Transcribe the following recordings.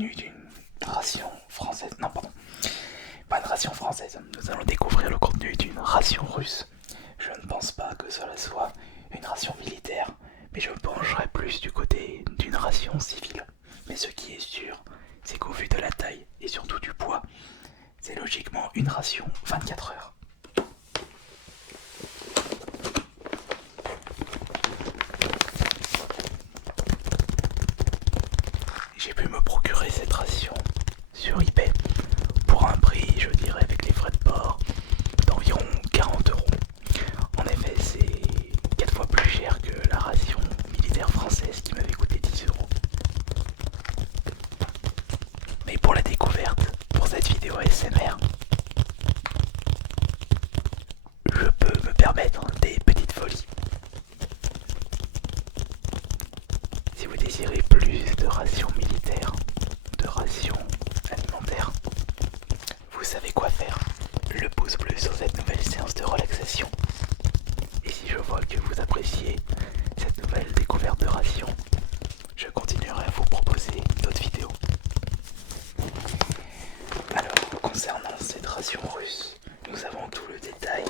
contenu d'une ration française. Non, pardon, pas une ration française. Nous allons découvrir le contenu d'une ration russe. Je ne pense pas que cela soit une ration militaire, mais je pencherai plus du côté d'une ration civile. Mais ce qui est sûr, c'est qu'au vu de la taille et surtout du poids, c'est logiquement une ration 24 heures. J'ai pu me procurer cette ration sur eBay pour un prix, je dirais, avec les frais de port, d'environ 40 €. En effet, c'est 4 fois plus cher que la ration militaire française qui m'avait coûté 10 €. Mais pour la découverte, pour cette vidéo ASMR, je peux me permettre des petites folies. Si vous désirez plus de rations militaires, de rations alimentaires, vous savez quoi faire. Le pouce bleu sur cette nouvelle séance de relaxation. Et si je vois que vous appréciez cette nouvelle découverte de rations, je continuerai à vous proposer d'autres vidéos. Alors, concernant cette ration russe, nous avons tout le détail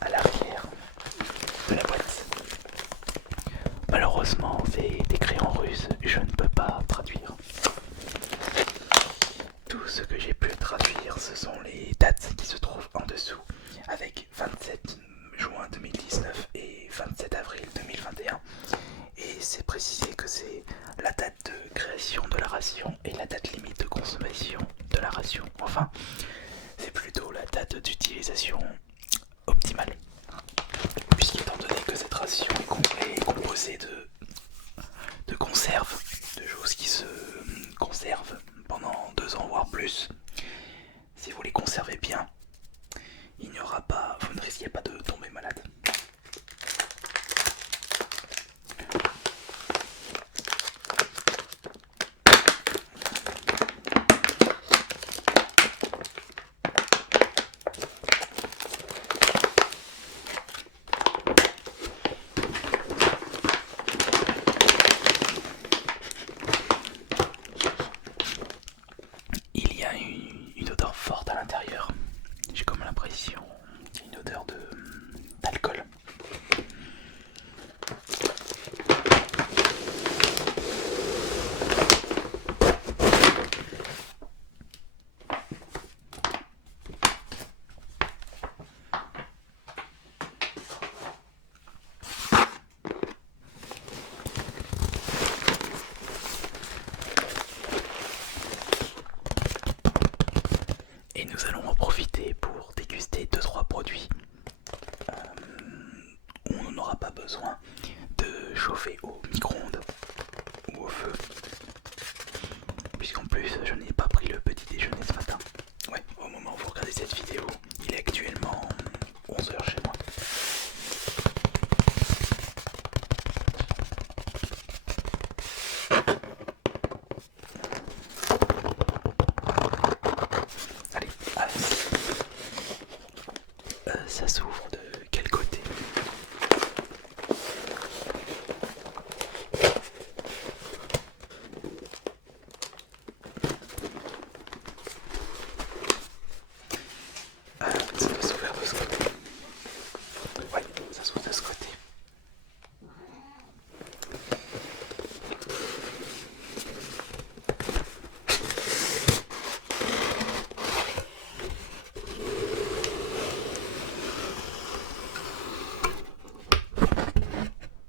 à l'arrière de la boîte. Malheureusement, c'est écrit en russe, je ne peux pas traduire. Tout ce que j'ai pu traduire, ce sont les dates qui se trouvent en dessous, avec 27 juin 2019 et 27 avril 2021. Et c'est précisé que c'est la date de création de la ration et la date limite de consommation de la ration. Enfin, c'est plutôt la date d'utilisation optimale. Puisqu'étant donné que cette ration est composée de conserves, de choses qui se conservent pendant 2 ans voire plus, si vous les conservez bien, il n'y aura pas, vous ne risquez pas de tomber malade. Il y a une odeur forte à l'intérieur. J'ai comme l'impression qu'il y a une odeur d'alcool. Et nous allons en profiter pour déguster 2-3 produits où on n'aura pas besoin de chauffer au micro-ondes ou au feu. Puisqu'en plus je n'ai pas pris le petit déjeuner ce matin. Ouais, au moment où vous regardez cette vidéo, il est actuellement 11 h chez moi. Allez, allons-y. Ça s'ouvre de quel côté? Ça doit s'ouvrir de ce côté. Ouais, ça s'ouvre de ce côté.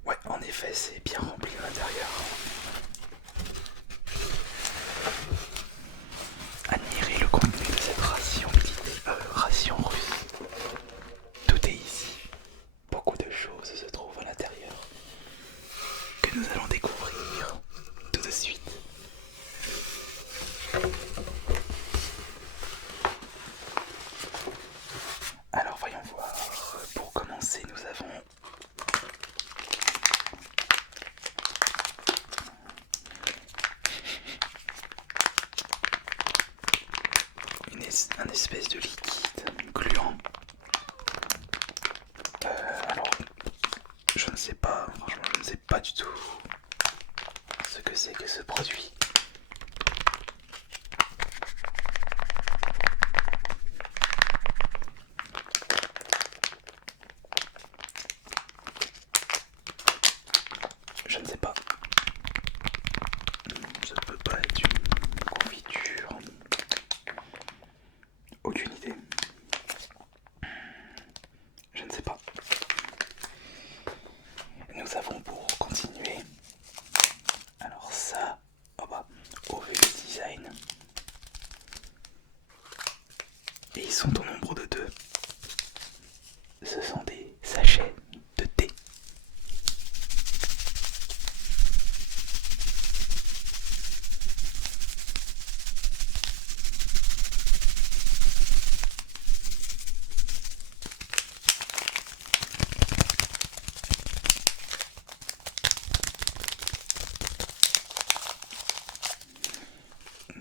Ouais, en effet, c'est bien rempli à l'intérieur. Admirez le contenu de cette ration russe. Tout est ici. Beaucoup de choses se trouvent à l'intérieur que nous allons découvrir tout de suite. Alors voyons voir. Pour commencer, nous avons un espèce de liquide gluant. Alors, je ne sais pas, franchement, je ne sais pas du tout ce que c'est que ce produit. Je ne sais pas. Ça peut pas être une confiture. Aucune idée. Je ne sais pas. Nous avons pour continuer. Alors ça, oh bah, OVE Design. Et ils sont au nombre de 2. Ce sont des sachets de thé.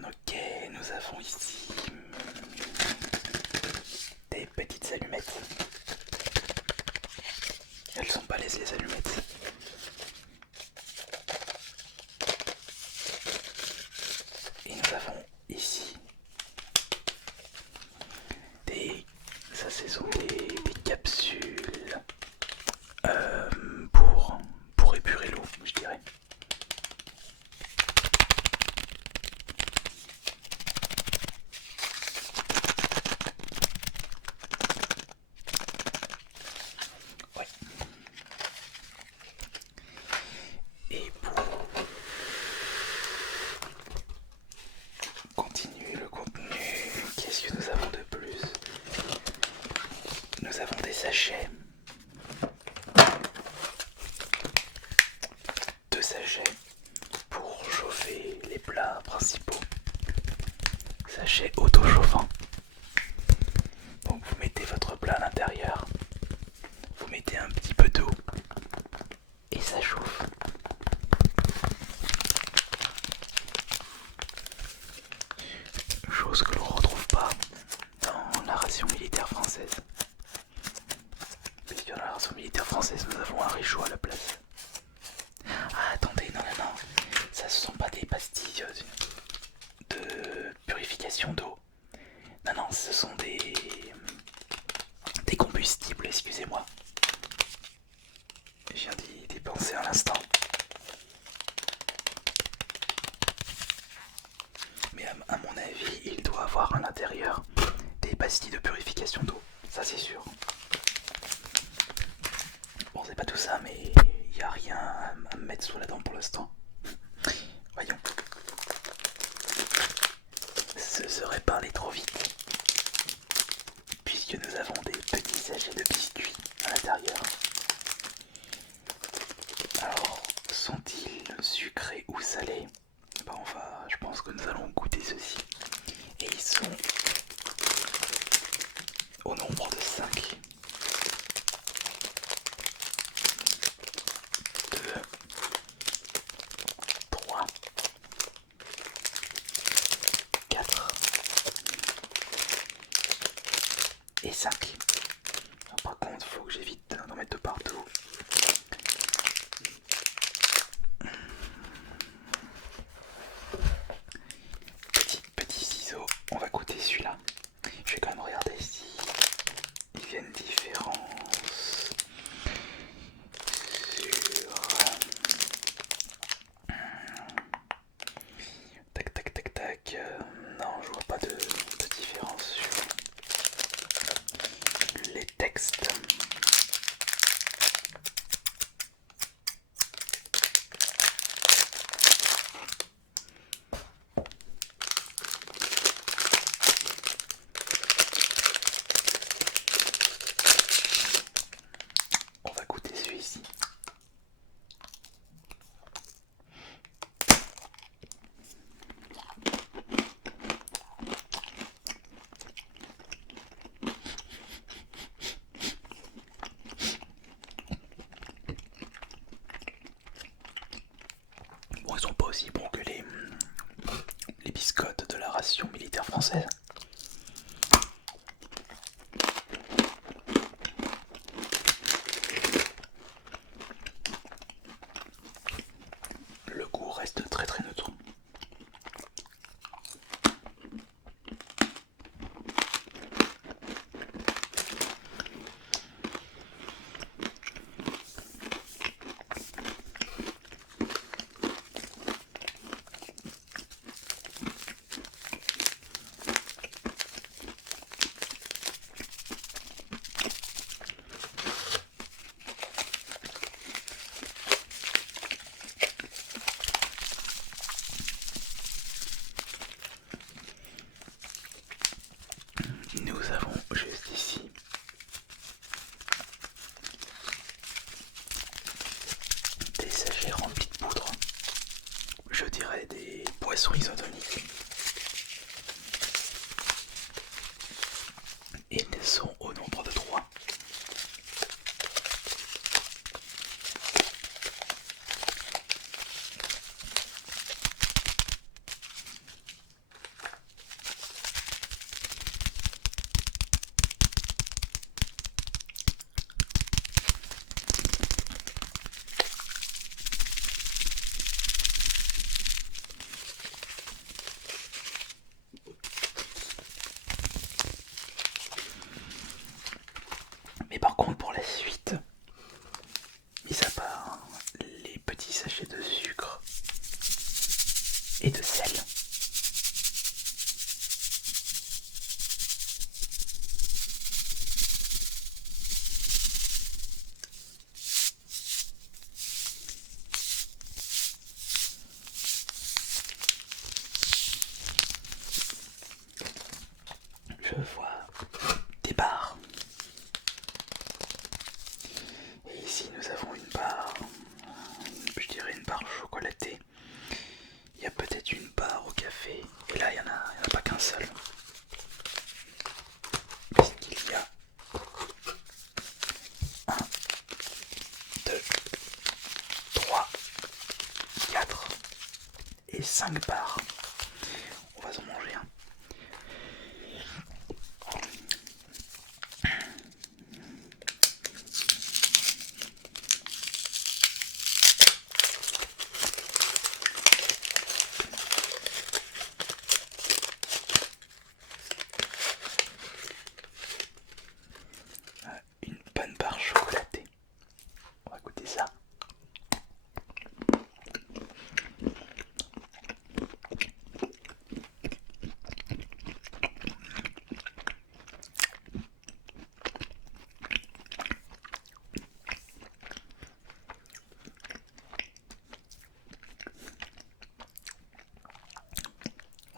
Ok, nous avons ici des petites allumettes. Elles sont balèzes les allumettes. Et nous avons ici des... ça ce sont des capsules pour épurer l'eau, je dirais. Ouais. Et pour continuer le contenu, qu'est-ce que nous avons de plus? Nous avons des sachets. 2 sachets pour chauffer les plats principaux. Sachet auto-chauffant. Donc vous mettez votre plat à l'intérieur, vous mettez un petit peu d'eau et ça chauffe. Chose que l'on ne retrouve pas dans la ration militaire française. Puisque dans la ration militaire française, nous avons un réchaud à la place. Ah attendez, non, ça ce sont pas des pastilles de purification d'eau. Non, ce sont des combustibles, excusez-moi. Je viens d'y penser à l'instant. Mais à mon avis, il doit avoir à l'intérieur des pastilles de purification d'eau. Ça c'est sûr. Bon, c'est pas tout ça, mais il n'y a rien à me mettre sous la dent pour l'instant. Voyons. Ce serait parler trop vite. Puisque nous avons des petits sachets de biscuits à l'intérieur. Alors, sont-ils sucrés ou salés? Ben je pense que nous allons goûter ceci. Et ils sont au nombre de 5. 2, 3, 4 et 5. Par contre, faut que j'évite d'en mettre de partout. Petit ciseau, on va goûter celui-là. Je vais quand même regarder si il y a une différence sur... Tac tac tac tac. Non, je vois pas de différence sur les textes. On va goûter celui-ci. Bon, ils sont pas aussi bons que les biscottes de la ration militaire française. Le goût reste très très neutre. boisson isotonique. Et elles sont au nombre de 3. Mais par contre pour la suite, mis à part les petits sachets de sucre et de sel, je vois des barres. Et ici nous avons une barre, je dirais une barre chocolatée. Il y a peut-être une barre au café. Et là il n'y en a pas qu'un seul. Puisqu'il y a 1, 2, 3, 4 et 5 barres. On va en manger un. Une bonne barre chocolatée. On va goûter ça.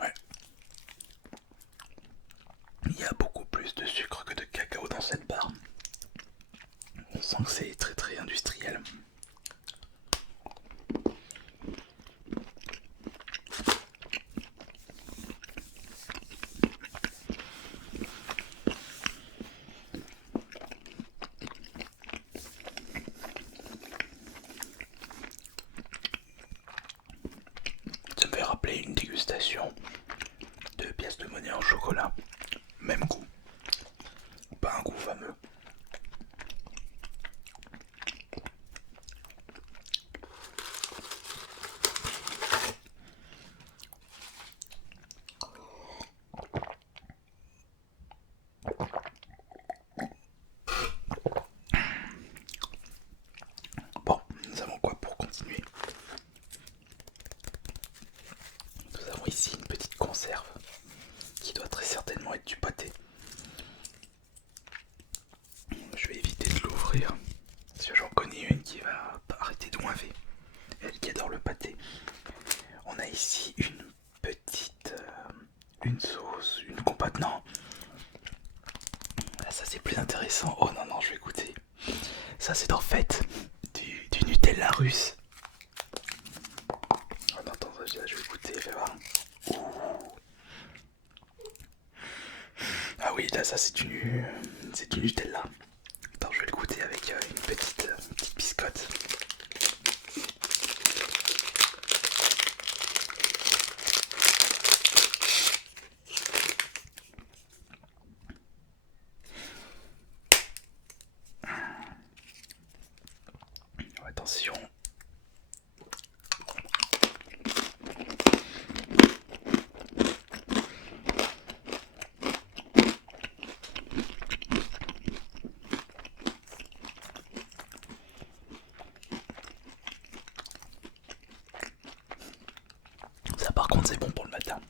Ouais. Il y a beaucoup plus de sucre que de cacao dans cette barre. On sent que c'est très très industriel. Ça me fait rappeler une dégustation de pièces de monnaie en chocolat. Même goût. Pas un goût fameux. Bon, nous avons quoi pour continuer? Nous avons ici une petite conserve qui doit très certainement être du pâté. Je vais éviter de l'ouvrir parce que j'en connais une qui va pas arrêter de moiver. Elle qui adore le pâté. On a ici une petite une sauce, une compote. Non, ça c'est plus intéressant. Oh non, je vais goûter. Ça c'est en fait du Nutella russe. Oh non, attends, je vais goûter, fais voir. Ouh. Ah oui, là ça c'est du Nutella. Attends, je vais le goûter avec une petite biscotte. Attention. Ça par contre c'est bon pour le matin.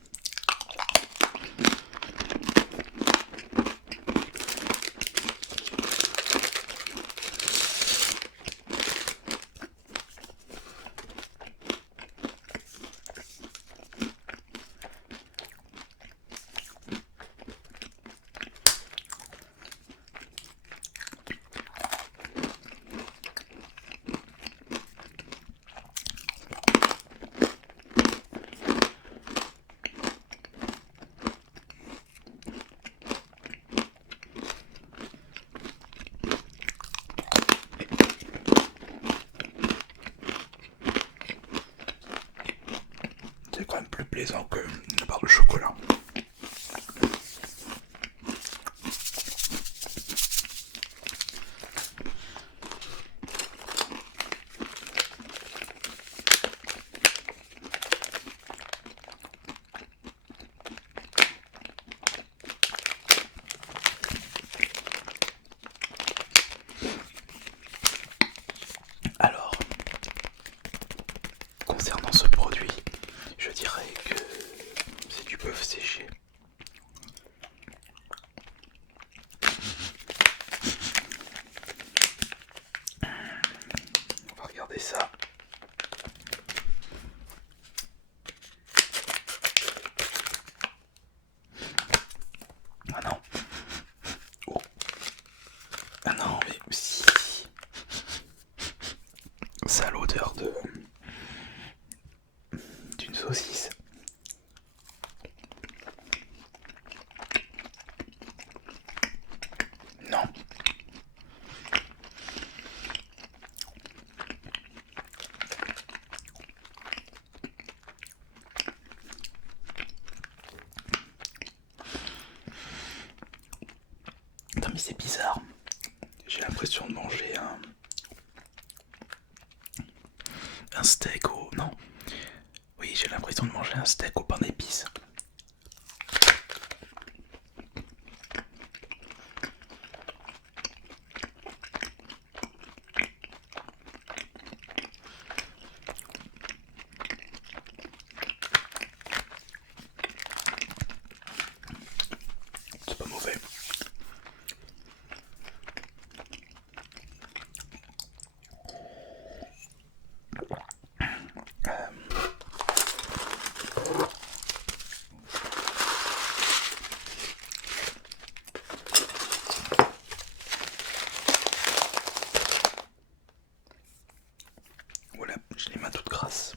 c'est quand même plus plaisant que une barre de chocolat. Alors, concernant ce produit, je dirais que c'est du bœuf séché. On va regarder ça. Ah non. Oh. Ah non, mais si. Ça a l'odeur d'une saucisse. Non. Attends, mais c'est bizarre. J'ai l'impression de manger un steak au... Non. Oui, j'ai l'impression de manger un steak au pain d'épices. C'est pas mauvais. Voilà, j'ai les mains toutes grasses.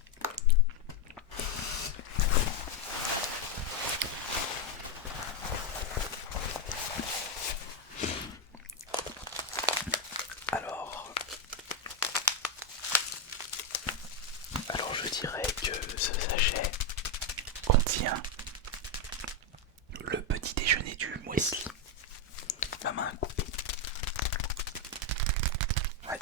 Alors je dirais que ce sachet contient le petit déjeuner du muesli. Ma main coupée. Ouais.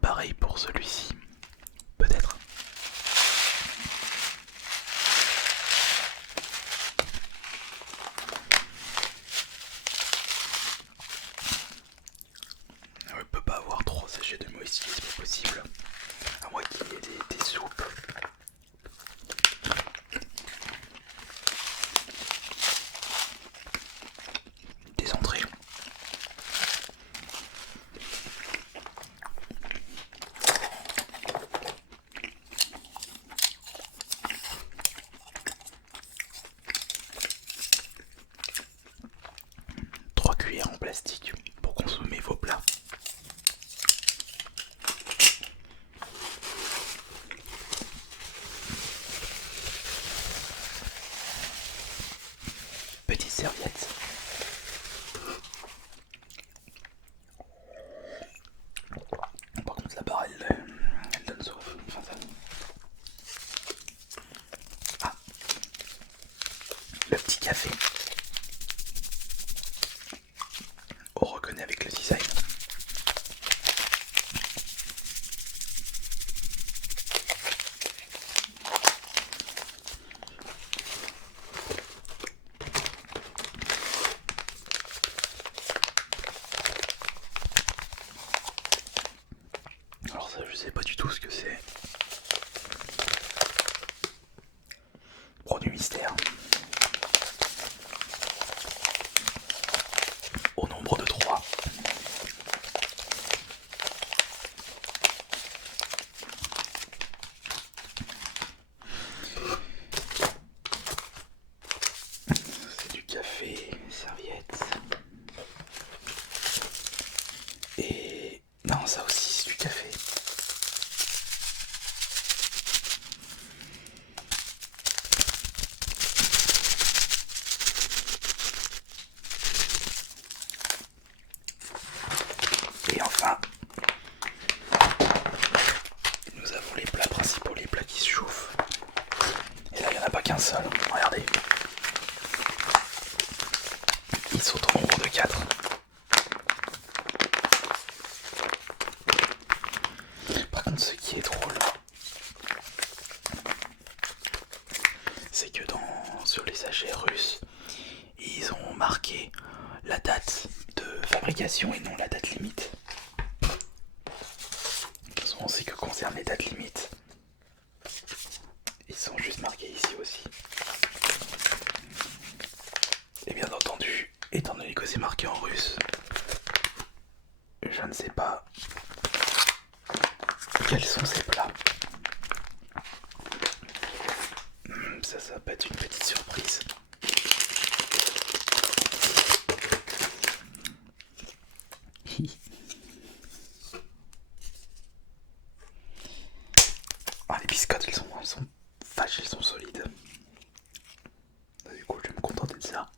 Pareil pour celui-ci, peut-être. On ne peut pas avoir 3 sachets de muesli, c'est pas possible. À moins qu'il y ait des soupes. Des entrées. Trois cuillères en plastique pour consommer vos plats. Petite serviette. Par contre la barre elle donne soif. Enfin, ça... Ah, le petit café. On reconnaît avec le design. Alors ça je sais pas du tout ce que c'est. Produit mystère. Au nombre de 3. C'est du café, serviette. Et... non, ça aussi c'est du café. qu'un seul. Regardez. Ils sont au nombre de 4. Par contre, ce qui est drôle, c'est que sur les sachets russes, ils ont marqué la date de fabrication et non la date limite. De toute façon, on sait que concerne les dates limites, ils sont juste marqués ici aussi. Et bien entendu, étant donné que c'est marqué en russe, je ne sais pas quels sont ces plats. Ça peut être une petite surprise. Ah, les biscottes, elles sont vaches, elles sont solides. Du coup, je vais me contenter de ça.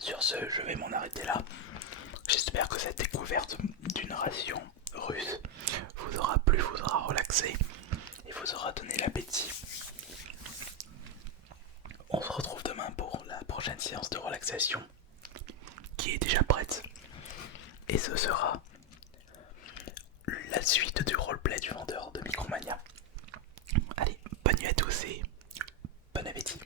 Sur ce, je vais m'en arrêter là. J'espère que cette découverte d'une ration russe vous aura plu, vous aura relaxé et vous aura donné l'appétit. On se retrouve demain pour la prochaine séance de relaxation qui est déjà prête. Et ce sera la suite du roleplay du vendeur de Micromania. Allez, bonne nuit à tous et bon appétit.